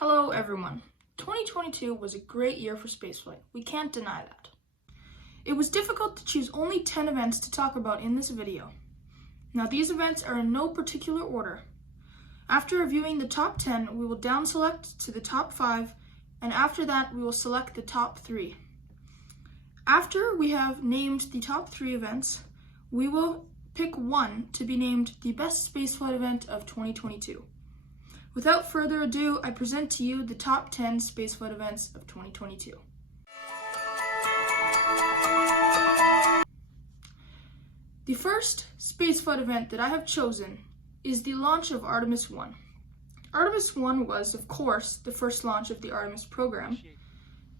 Hello everyone. 2022 was a great year for spaceflight. We can't deny that. It was difficult to choose only 10 events to talk about in this video. Now these events are in no particular order. After reviewing the top 10, we will down select to the top 5, and after that we will select the top 3. After we have named the top 3 events, we will pick one to be named the best spaceflight event of 2022. Without further ado, I present to you the top 10 spaceflight events of 2022. The first spaceflight event that I have chosen is the launch of Artemis 1. Artemis 1 was, of course, the first launch of the Artemis program.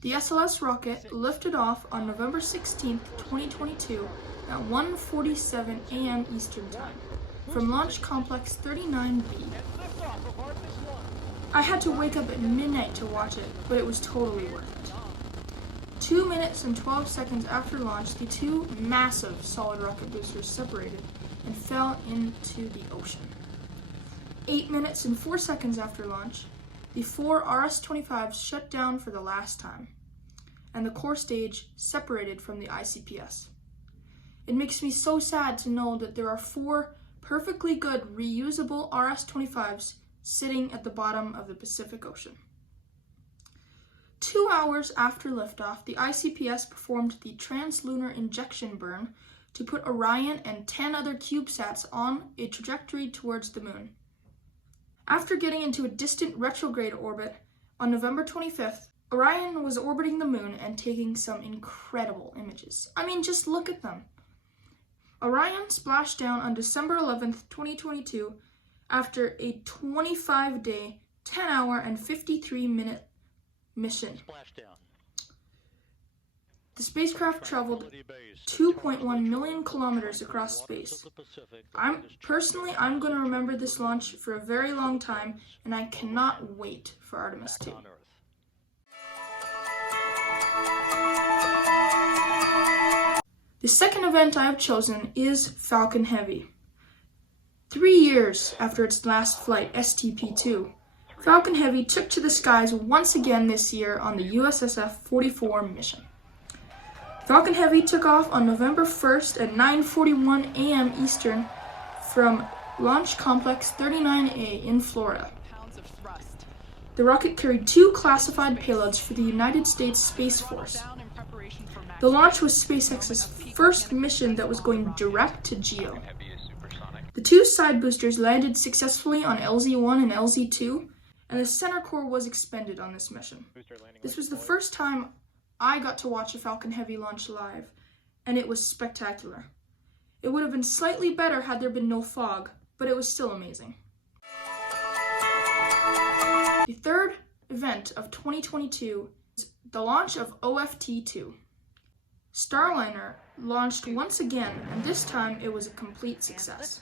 The SLS rocket lifted off on November 16, 2022 at 1:47 a.m. Eastern Time from Launch Complex 39B. I had to wake up at midnight to watch it, but it was totally worth it. 2 minutes and 12 seconds after launch, the two massive solid rocket boosters separated and fell into the ocean. 8 minutes and 4 seconds after launch, the 4 RS-25s shut down for the last time, and the core stage separated from the ICPS. It makes me so sad to know that there are 4 perfectly good reusable RS-25s sitting at the bottom of the Pacific Ocean. 2 hours after liftoff, the ICPS performed the trans-lunar injection burn to put Orion and 10 other CubeSats on a trajectory towards the moon. After getting into a distant retrograde orbit on November 25th, Orion was orbiting the moon and taking some incredible images. I mean, just look at them. Orion splashed down on December 11th, 2022 after a 25-day, 10-hour, and 53-minute mission. The spacecraft traveled 2.1 million kilometers across space. I'm going to remember this launch for a very long time, and I cannot wait for Artemis 2. The second event I have chosen is Falcon Heavy. 3 years after its last flight, STP-2, Falcon Heavy took to the skies once again this year on the USSF-44 mission. Falcon Heavy took off on November 1st at 9:41 a.m. Eastern from Launch Complex 39A in Florida. The rocket carried 2 classified payloads for the United States Space Force. The launch was SpaceX's first mission that was going direct to GEO. The 2 side boosters landed successfully on LZ-1 and LZ-2, and the center core was expended on this mission. This was the first time I got to watch a Falcon Heavy launch live, and it was spectacular. It would have been slightly better had there been no fog, but it was still amazing. The third event of 2022 is the launch of OFT-2. Starliner launched once again, and this time it was a complete success.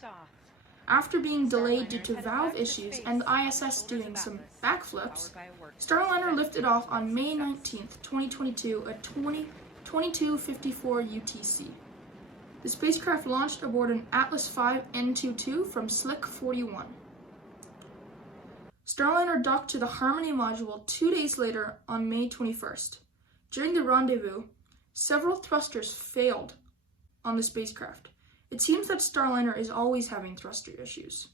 After being delayed due to valve issues and the ISS doing some backflips, Starliner lifted off on May 19th, 2022 at 22:54 UTC. The spacecraft launched aboard an Atlas V N22 from Slick 41. Starliner docked to the Harmony module 2 days later on May 21st. During the rendezvous, several thrusters failed on the spacecraft. It seems that Starliner is always having thruster issues.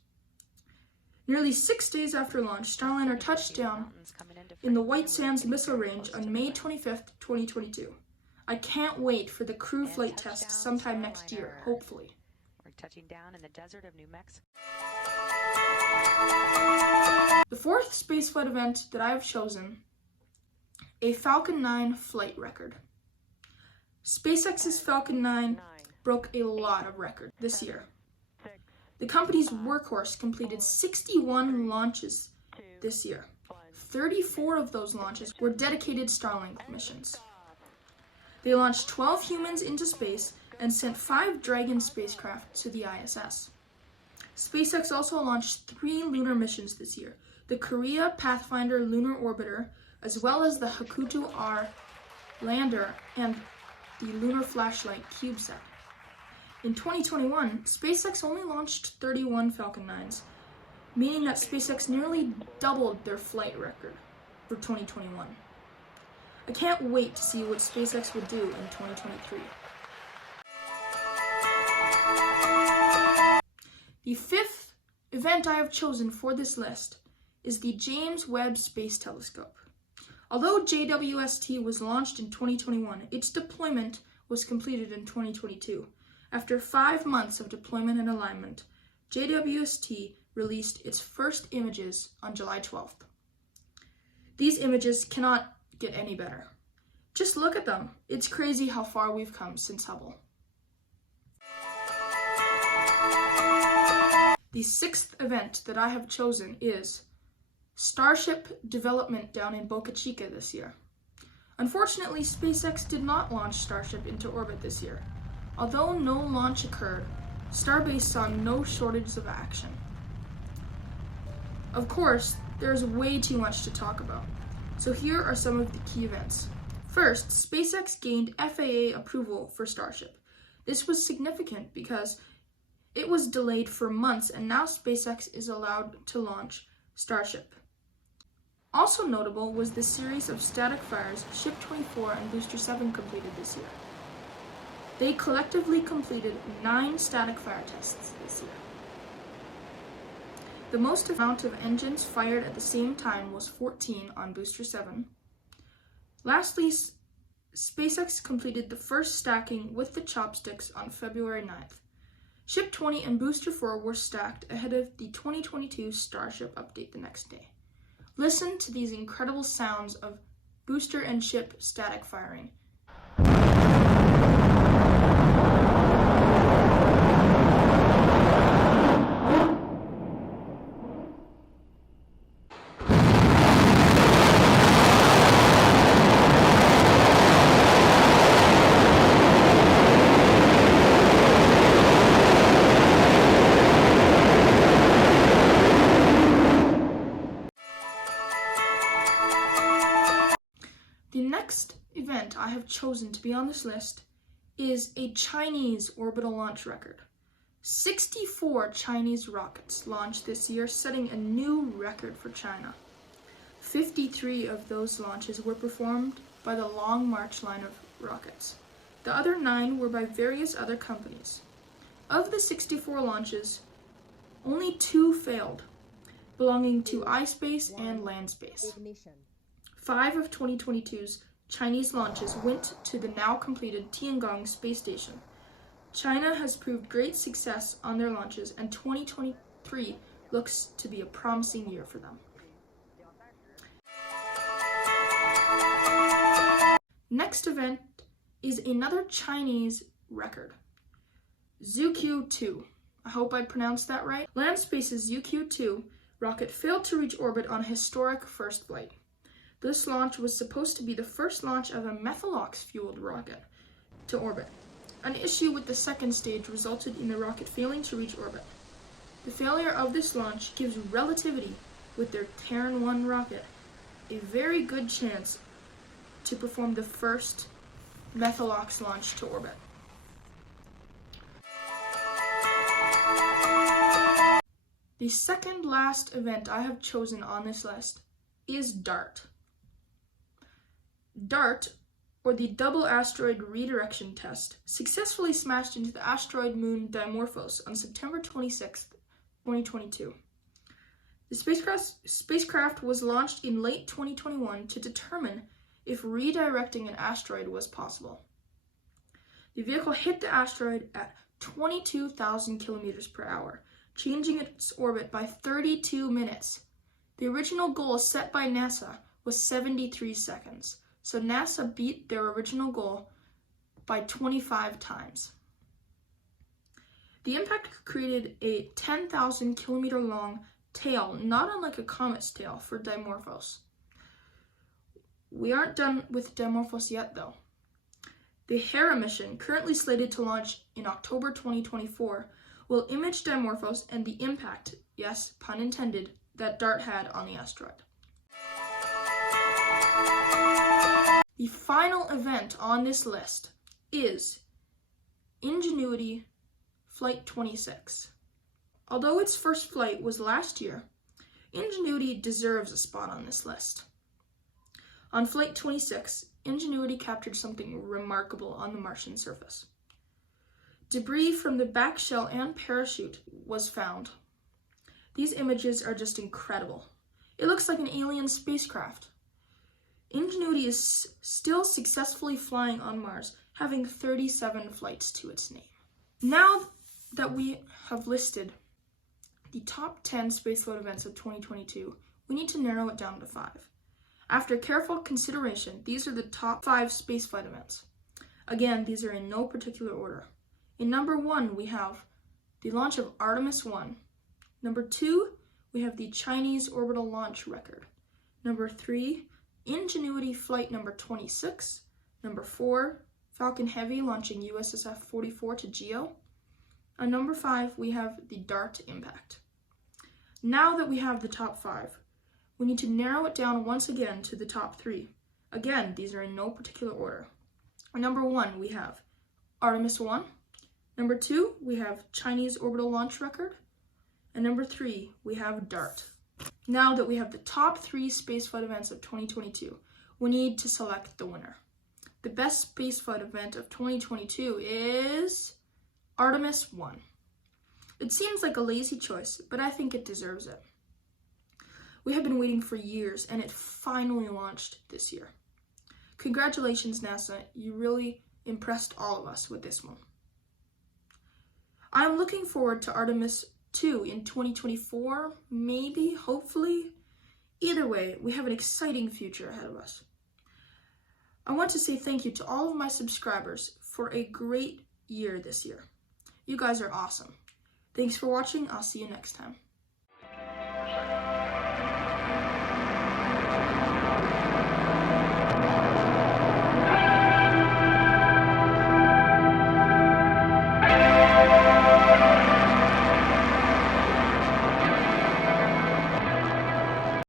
Nearly 6 days after launch, Starliner touched down in the White Sands Missile Range on May 25th, 2022. I can't wait for the crew flight test sometime next year, hopefully. We're touching down in the desert of New Mexico. The fourth spaceflight event that I have chosen, a Falcon 9 flight record. SpaceX's Falcon 9 broke a lot of records this year. The company's workhorse completed 61 launches this year. 34 of those launches were dedicated Starlink missions. They launched 12 humans into space and sent 5 Dragon spacecraft to the ISS. SpaceX also launched 3 lunar missions this year: the Korea Pathfinder Lunar Orbiter, as well as the Hakuto-R lander and the Lunar Flashlight CubeSat. In 2021, SpaceX only launched 31 Falcon 9s, meaning that SpaceX nearly doubled their flight record. for 2021. I can't wait to see what SpaceX will do in 2023. The fifth event I have chosen for this list is the James Webb Space Telescope. Although JWST was launched in 2021, its deployment was completed in 2022. After 5 months of deployment and alignment, JWST released its first images on July 12th. These images cannot get any better. Just look at them. It's crazy how far we've come since Hubble. The sixth event that I have chosen is Starship development down in Boca Chica this year. Unfortunately, SpaceX did not launch Starship into orbit this year. Although no launch occurred, Starbase saw no shortage of action. Of course, there's way too much to talk about, so here are some of the key events. First, SpaceX gained FAA approval for Starship. This was significant because it was delayed for months, and now SpaceX is allowed to launch Starship. Also notable was the series of static fires Ship 24 and Booster 7 completed this year. They collectively completed 9 static fire tests this year. The most amount of engines fired at the same time was 14 on Booster 7. Lastly, SpaceX completed the first stacking with the chopsticks on February 9th. Ship 20 and Booster 4 were stacked ahead of the 2022 Starship update the next day. Listen to these incredible sounds of booster and ship static firing. The next event I have chosen to be on this list is a Chinese orbital launch record. 64 Chinese rockets launched this year, setting a new record for China. 53 of those launches were performed by the Long March line of rockets. The other 9 were by various other companies. Of the 64 launches, only 2 failed, belonging to iSpace and LandSpace. 5 of 2022's Chinese launches went to the now completed Tiangong space station. China has proved great success on their launches, and 2023 looks to be a promising year for them. Next event is another Chinese record, Zhuqiu-2. I hope I pronounced that right. LandSpace's Zhuqiu-2 rocket failed to reach orbit on a historic first flight. This launch was supposed to be the first launch of a methalox-fueled rocket to orbit. An issue with the second stage resulted in the rocket failing to reach orbit. The failure of this launch gives Relativity, with their Terran 1 rocket, a very good chance to perform the first methalox launch to orbit. The second last event I have chosen on this list is DART. DART, or the Double Asteroid Redirection Test, successfully smashed into the asteroid moon Dimorphos on September 26, 2022. The spacecraft was launched in late 2021 to determine if redirecting an asteroid was possible. The vehicle hit the asteroid at 22,000 kilometers per hour, changing its orbit by 32 minutes. The original goal set by NASA was 73 seconds. So NASA beat their original goal by 25 times. The impact created a 10,000 kilometer long tail, not unlike a comet's tail, for Dimorphos. We aren't done with Dimorphos yet, though. The Hera mission, currently slated to launch in October 2024, will image Dimorphos and the impact, yes, pun intended, that DART had on the asteroid. The final event on this list is Ingenuity Flight 26. Although its first flight was last year, Ingenuity deserves a spot on this list. On Flight 26, Ingenuity captured something remarkable on the Martian surface. Debris from the back shell and parachute was found. These images are just incredible. It looks like an alien spacecraft. Ingenuity is still successfully flying on Mars, having 37 flights to its name. Now that we have listed the top 10 spaceflight events of 2022, we need to narrow it down to 5. After careful consideration, these are the top 5 spaceflight events. Again, these are in no particular order. In number 1, we have the launch of Artemis 1. Number 2, we have the Chinese orbital launch record. Number 3, Ingenuity flight number 26. Number 4, Falcon Heavy launching USSF-44 to GEO. And number 5, we have the DART impact. Now that we have the top 5, we need to narrow it down once again to the top 3. Again, these are in no particular order. Number 1, we have Artemis 1. Number 2, we have Chinese orbital launch record. And number 3, we have DART. Now that we have the top 3 spaceflight events of 2022, we need to select the winner. The best spaceflight event of 2022 is Artemis 1. It seems like a lazy choice, but I think it deserves it. We have been waiting for years, and it finally launched this year. Congratulations, NASA. You really impressed all of us with this one. I'm looking forward to Artemis 2 in 2024, maybe, hopefully. Either way, we have an exciting future ahead of us. I want to say thank you to all of my subscribers for a great year this year. You guys are awesome. Thanks for watching. I'll see you next time.